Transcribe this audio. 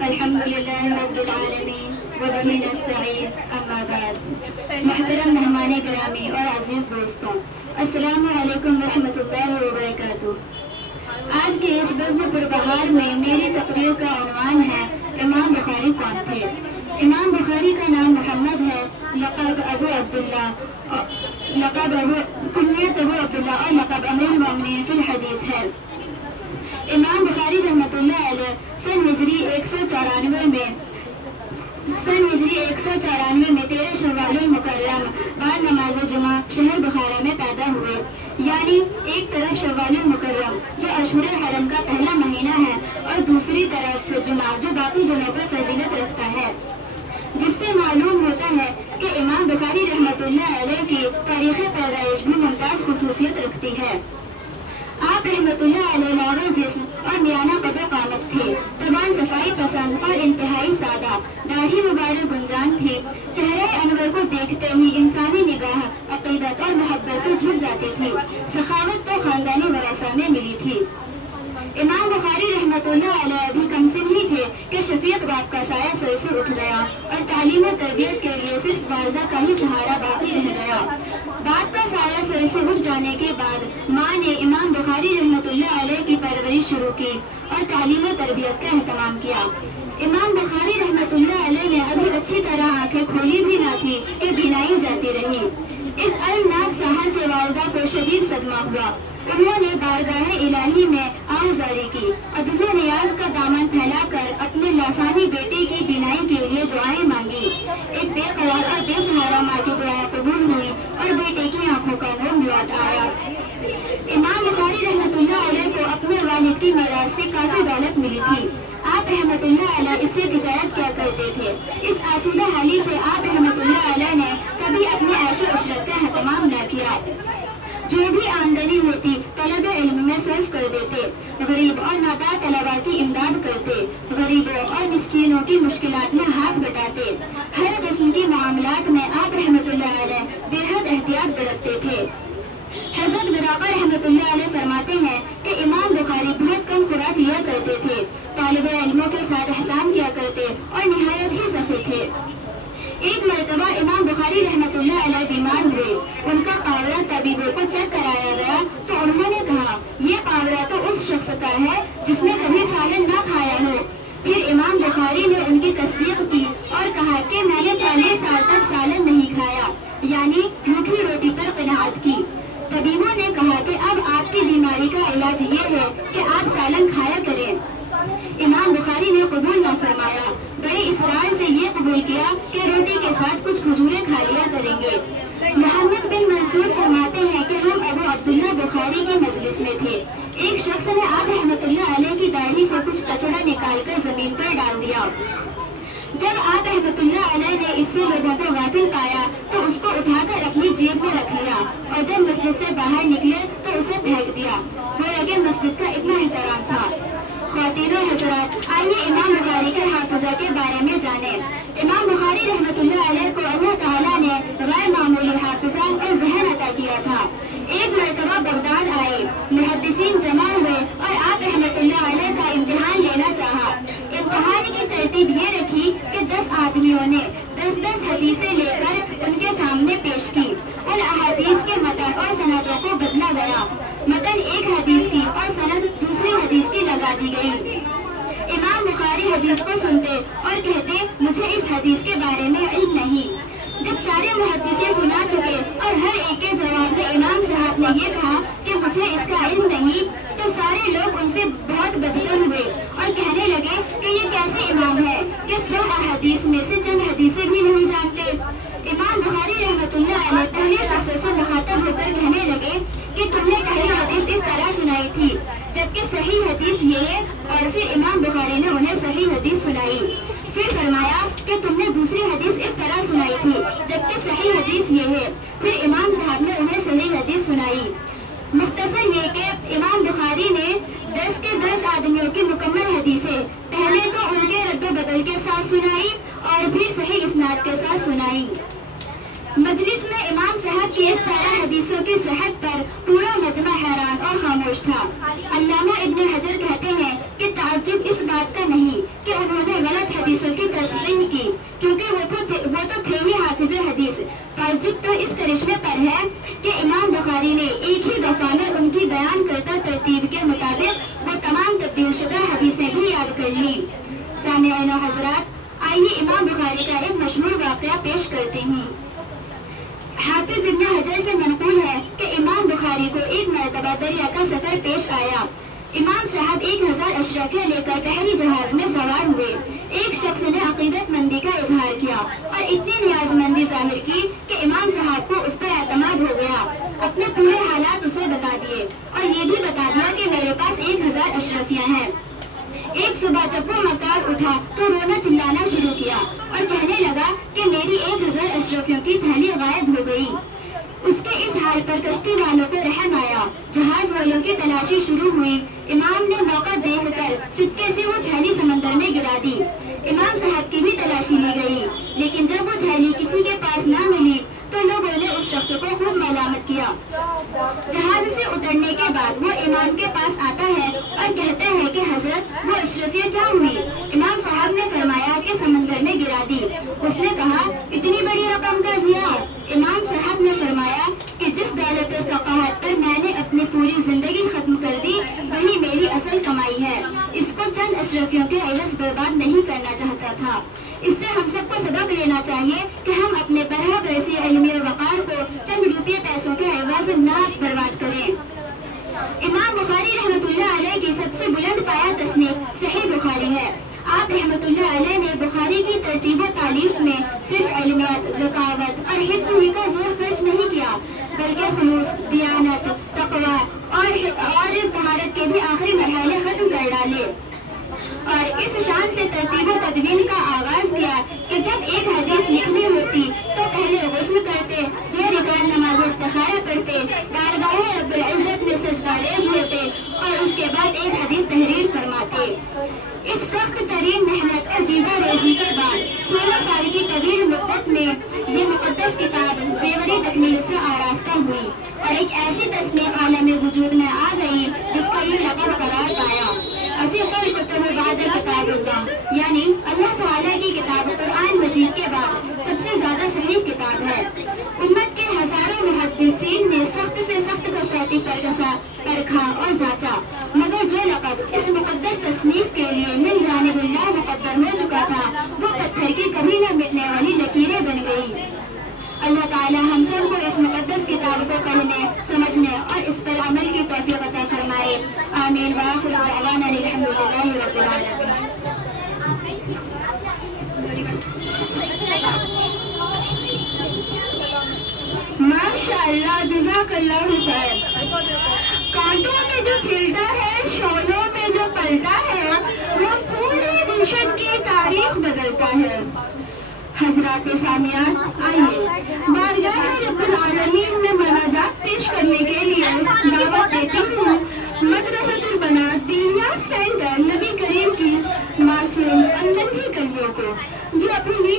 الحمدللہ رب العالمین وبہ نستعین اما بعد۔ محترم مہمان گرامی اور عزیز دوستوں، السلام علیکم ورحمۃ اللہ وبرکاتہ۔ آج کے اس بزم پربہار میں میری تقریر کا عنوان ہے امام بخاری کون تھے۔ امام بخاری کا نام محمد ہے، لقب ابو عبداللہ، کنیت ابو عبداللہ اور لقب امیر المومنین فی الحدیث ہے۔ امام بخاری رحمۃ اللہ علیہ سن ہجری 194 میں 13 شوال المکرم بعد نماز جمعہ شہر بخارا میں پیدا ہوئے۔ یعنی ایک طرف شوال المکرم جو اشہر حرم کا پہلا مہینہ ہے اور دوسری طرف جمعہ جو باقی دنوں پر فضیلت رکھتا ہے، جس سے معلوم ہوتا ہے کہ امام بخاری رحمۃ اللہ علیہ کی تاریخ پیدائش بھی ممتاز خصوصیت رکھتی ہے۔ آپ رحمۃ اللہ علیہ لاغر جسم اور میانہ قد و قامت تھے، زبان صفائی پسند اور انتہائی سادہ، داڑھی مبارک گنجان تھی، چہرے انور کو دیکھتے ہی انسانی نگاہ عقیدت اور محبت سے جھک جاتی تھی۔ سخاوت تو خاندانی وراثہ میں ملی تھی۔ امام بخاری رحمۃ اللہ علیہ ابھی کم سن ہی تھے کہ شفیق باپ کا سایہ سر سے اٹھ گیا اور تعلیم و تربیت کے لیے صرف والدہ کا ہی سہارا باقی رہ گیا۔ باپ کا سایہ سر سے اٹھ جانے کے بعد ماں نے امام بخاری رحمۃ اللہ علیہ کی پرورش شروع کی اور تعلیم و تربیت کا اہتمام کیا۔ امام بخاری رحمۃ اللہ علیہ نے ابھی اچھی طرح آنکھیں کھولی بھی نہ تھی کہ بینائی جاتی رہی۔ اس المناک ساحل سے والدہ کو شدید صدمہ ہوا۔ انہوں نے بارگاہ الہی میں آہذاری کی، عجز و نیاز کا دامن پھیلا کر اپنے لاسانی بیٹے کی بینائی کے لیے دعائیں مانگی۔ ایک بے قرار اور بے سہارا ماں کی دعائیں قبول ہوئی اور بیٹے کی آنکھوں کا نور لوٹ آیا۔ امام بخاری رحمۃ اللہ علیہ کو اپنے والد کی میراث سے کافی دولت ملی تھی۔ آپ رحمۃ اللہ علیہ اس سے تجارت کیا کرتے تھے۔ اس آسودہ حالی سے آپ رحمۃ اللہ علیہ نے کبھی اپنے عیش و عشرت کا اہتمام نہ کیا۔ جو بھی آمدنی ہوتی طلب علم میں صرف کر دیتے، غریب اور نادار طلباء کی امداد کرتے، غریبوں اور مسکینوں کی مشکلات میں ہاتھ بٹاتے۔ ہر قسم کی معاملات میں آپ رحمۃ اللہ علیہ بے حد احتیاط برتتے تھے۔ حضرت براقہ رحمۃ اللہ علیہ فرماتے ہیں کہ امام بخاری بہت کم خوراک لیا کرتے تھے، طالب علموں کے ساتھ احسان کیا کرتے اور نہایت ہی سخی تھے۔ ایک مرتبہ امام بخاری رحمۃ اللہ علیہ بیمار ہوئے۔ ان کا پاورا طبیبوں کو چیک کرایا گیا تو انہوں نے کہا، یہ پاورا تو اس شخص کا ہے جس نے کبھی سالن نہ کھایا ہو۔ پھر امام بخاری نے ان کی تصدیق کی اور کہا کہ میں نے 40 سال تک سالن نہیں کھایا، یعنی روکھی روٹی پر قناعت کی۔ طبیبوں نے کہا کہ اب آپ کی بیماری کا علاج یہ ہے کہ آپ سالن کھایا کریں۔ امام بخاری نے قبول نہ فرمایا، بڑے اصرار سے یہ قبول کیا کہ روٹی کے ساتھ کچھ کھجوریں کھا لیا کریں گے۔ محمد بن منصور فرماتے ہیں کہ ہم ابو عبداللہ بخاری کی مجلس میں تھے۔ ایک شخص نے آپ رحمۃ اللہ علیہ کی داڑھی سے کچھ کچڑا نکال کر زمین پر ڈال دیا۔ جب آپ رحمۃ اللہ علیہ نے اس سے لوگوں کو غافل پایا تو اس کو اٹھا کر اپنی جیب میں رکھ لیا اور جب مسجد سے باہر نکلے تو اسے پھینک دیا۔ گویا کہ مسجد کا اتنا احترام تھا۔ خواتین و حضرات، آئیے امام بخاری کے حافظہ کے بارے میں جانیں۔ امام بخاری رحمۃ اللہ علیہ کو اللہ تعالیٰ نے غیر معمولی حافظہ اور ذہن عطا کیا تھا۔ ایک مرتبہ بغداد آئے، محدثین جمع ہوئے اور آپ رحمۃ اللہ علیہ کا امتحان لینا چاہا۔ امتحان کی ترتیب یہ رکھی کہ 10 آدمیوں نے 10 حدیثیں لے کر ان کے سامنے پیش کی۔ ان احادیث کے متن اور سندوں کو بدلا گیا۔ متن ایک حدیث کی اور سند دوسری حدیث کی لگا دی گئی۔ امام بخاری حدیث کو سنتے اور کہتے، مجھے اس حدیث کے بارے میں علم نہیں۔ جب سارے محدثین سنا چکے اور ہر ایک کے جواب میں امام صاحب نے یہ کہا کہ مجھے اس کا علم نہیں، تو سارے لوگ ان سے بہت بدظن ہوئے اور کہنے لگے کہ یہ کیسے امام ہے کہ 100 احادیث میں سے چند حدیثیں بھی نہیں جانتے۔ امام بخاری رحمۃ اللہ علیہ پہلے شخص سے مخاطب ہو کر کہنے لگے کہ تم نے پہلی حدیث اس طرح سنائی تھی جبکہ صحیح حدیث یہ ہے، اور پھر امام بخاری نے انہیں صحیح حدیث سنائی۔ پھر فرمایا کہ تم نے دوسری حدیث اس طرح سنائی تھی جبکہ صحیح حدیث یہ ہے، پھر امام صاحب نے انہیں صحیح حدیث سنائی۔ مختصر یہ کہ امام بخاری نے 10 کے 10 آدمیوں کی مکمل حدیثیں پہلے تو ان کے رد و بدل کے ساتھ سنائی اور پھر صحیح اسناد کے ساتھ سنائی۔ مجلس میں امام صاحب کی اس طرح حدیثوں کی صحت پر پورا مجمع حیران اور خاموش تھا۔ علامہ ابن بات کا نہیں کہ انہوں نے غلط حدیثوں کی تصحیح کی، کیونکہ وہ تو تھے ہی حافظ حدیث۔ تعجب تو اس کرشمے پر ہے کہ امام بخاری نے ایک ہی دفعہ میں ان کی بیان کرتا ترتیب کے مطابق وہ تمام تبدیل شدہ حدیثیں بھی یاد کر لیں۔ سامعین و حضرات، آئیے امام بخاری کا ایک مشہور واقعہ پیش کرتے ہیں۔ حافظ ابن حجر سے منقول ہے کہ امام بخاری کو ایک مرتبہ دریا کا سفر پیش آیا۔ امام صاحب 1000 اشرفیہ لے کر بحری جہاز میں سوار ہوئے۔ ایک شخص نے عقیدت مندی کا اظہار کیا اور اتنی نیاز مندی ظاہر کی کہ امام صاحب کو اس پر اعتماد ہو گیا۔ اپنے پورے حالات اسے بتا دیے اور یہ بھی بتا دیا کہ میرے پاس 1000 اشرفیہ ہیں۔ ایک صبح جب وہ مکار اٹھا تو رونا چلانا شروع کیا اور کہنے لگا کہ میری 1000 اشرفیوں کی تھیلی غائب ہو گئی۔ اس کے اس حال پر کشتی والوں کو رحم آیا۔ جہاز والوں کی تلاشی شروع ہوئی۔ امام نے موقع دیکھ کر چپکے سے وہ تھیلی سمندر میں گرا دی۔ امام صاحب کی بھی تلاشی لی گئی، لیکن جب وہ تھیلی کسی کے پاس نہ ملی تو لوگوں نے اس شخص کو خوب ملامت کیا۔ جہاز سے اترنے کے بعد وہ امام کے پاس آتا ہے اور کہتا ہے کہ حضرت وہ اشرفیہ کیا ہوئی؟ امام صاحب نے فرمایا کہ سمندر میں گرا دی۔ اس نے کہا اتنی بڑی رقم کا ضیاع؟ امام صاحب نے فرمایا کہ جس دولت و ثقافت پر میں نے اپنی پوری زندگی ختم کر دی وہی میری اصل کمائی ہے۔ اس کو چند اشرفیوں کے عوض برباد نہیں کرنا چاہتا تھا۔ اس سے ہم سب کو سبق لینا چاہیے کہ ہم اپنے برہ برسی علم و وقار کو چند روپے پیسوں کے عوض نہ برباد کریں۔ امام بخاری رحمۃ اللہ علیہ کی سب سے بلند پایہ تصنیف صحیح بخاری ہے۔ آپ رحمۃ اللہ علیہ نے بخاری کی ترتیب و تالیف میں صرف علمیت، ذکاوت اور حفظ ہی کا زور خرچ نہیں کیا، بلکہ خلوص، دیانت، تقویٰ اور طہارت کے بھی آخری مرحلے ختم کر ڈالے، اور اس شان سے ترتیب و تدوین کا آغاز کیا کہ جب ایک حدیث لکھنی ہوتی تو پہلے غسل کرتے، 2 رکعت نماز استخارہ پڑھتے، بارگاہ رب العزت میں سجدہ ریز ہوتے اور اس کے بعد ایک حدیث تحریر فرماتے۔ اس سخت ترین محنت اور دیدہ ریزی کے بعد 16 سال کی طویل مدت میں یہ مقدس کتاب زیوری تکمیل سے آراستہ ہوئی اور ایک ایسی تصنیف عالم وجود میں آ گئی جس کا یہ لقب قرار پایا۔ اصح الکتب بعد کتاب اللہ، یعنی اللہ تعالیٰ کی کتاب قرآن مجید کے بعد سب سے زیادہ صحیح کتاب ہے۔ امت کے ہزاروں محدثین نے سخت سے سخت کسوٹی پر کسا، پرکھا اور جانچا، مگر جو لقب اس مقدس تصنیف کے لیے من جانب اللہ مقدر ہو چکا تھا وہ پتھر کی کبھی نہ مٹنے والی لکیریں بن گئی۔ اللہ تعالی ہم سب کو اس مقدس کتاب کو پڑھنے، سمجھنے اور اس پر عمل کی توفیق عطا فرمائے۔ آمین وآخر دعوانا الحمدللہ رب العالمین۔ ماشاء اللہ، جزاک اللہ خیر۔ کانٹوں میں جو کھلتا ہے، شعلوں میں جو پلتا ہے، وہ پورے مشن کی تاریخ بدلتا ہے۔ حضرات سامعین، آئیے بارگاہ رب العالمین میں مناجات پیش کرنے کے لیے دعوت دیتی ہوں مدرسۃ البنات دینیہ سینٹر نبی کریم کی معصوم اندھنی کلیوں کو، جو اپنی